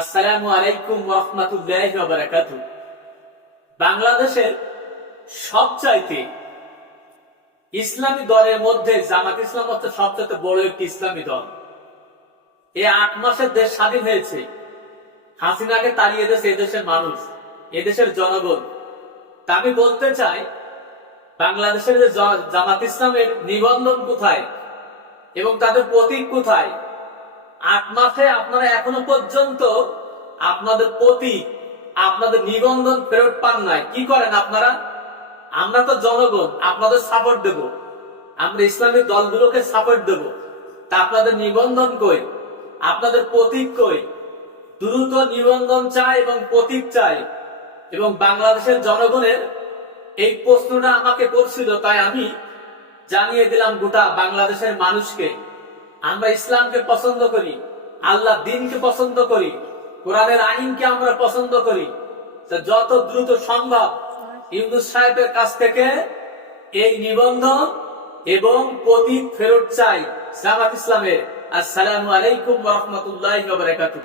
আসসালামু আলাইকুম ওয়া রাহমাতুল্লাহি ওয়া বারাকাতুহু। বাংলাদেশের সবচাইতে ইসলামী দলের মধ্যে জামাত ইসলাম হচ্ছে সবচেয়ে বড় একটি ইসলামী দল। এই ৮ মাসের দেশ স্বাধীন হয়েছে, হাসিনাকে তাড়িয়ে দিয়েছে এদেশের মানুষ, এদেশের জনগণ। তা আমি বলতে চাই, বাংলাদেশের যে জামাত ইসলামের নিবন্ধন কোথায় এবং তাদের প্রতীক কোথায়? ৮ মাসে আপনারা এখনো পর্যন্ত আপনাদের প্রতীক, আপনাদের নিবন্ধন ফেরত পান নাই। কি করেন আপনারা? আমরা তো জনগণ, আপনাদের সাপোর্ট দেব, আমরা ইসলামী দলগুলোকে সাপোর্ট দেব, তা আপনাদের নিবন্ধন কই? আপনাদের প্রতীক কই? দ্রুত নিবন্ধন চাই এবং প্রতীক চাই। এবং বাংলাদেশের জনগণের এই প্রশ্নটা আমাকে করছিল, তাই আমি জানিয়ে দিলাম গোটা বাংলাদেশের মানুষকে, আমরা ইসলামকে পছন্দ করি, আল্লাহ দ্বীনকে পছন্দ করি, কোরআনের আইনকে আমরা পছন্দ করি। যত দ্রুত সম্ভব ইউনূস সাহেবের কাছ থেকে এই নিবন্ধন এবং প্রতীক ফেরত চাই জামাত ইসলামের। আসসালামু আলাইকুম ওয়া রাহমাতুল্লাহি ওয়া বারাকাতুহু।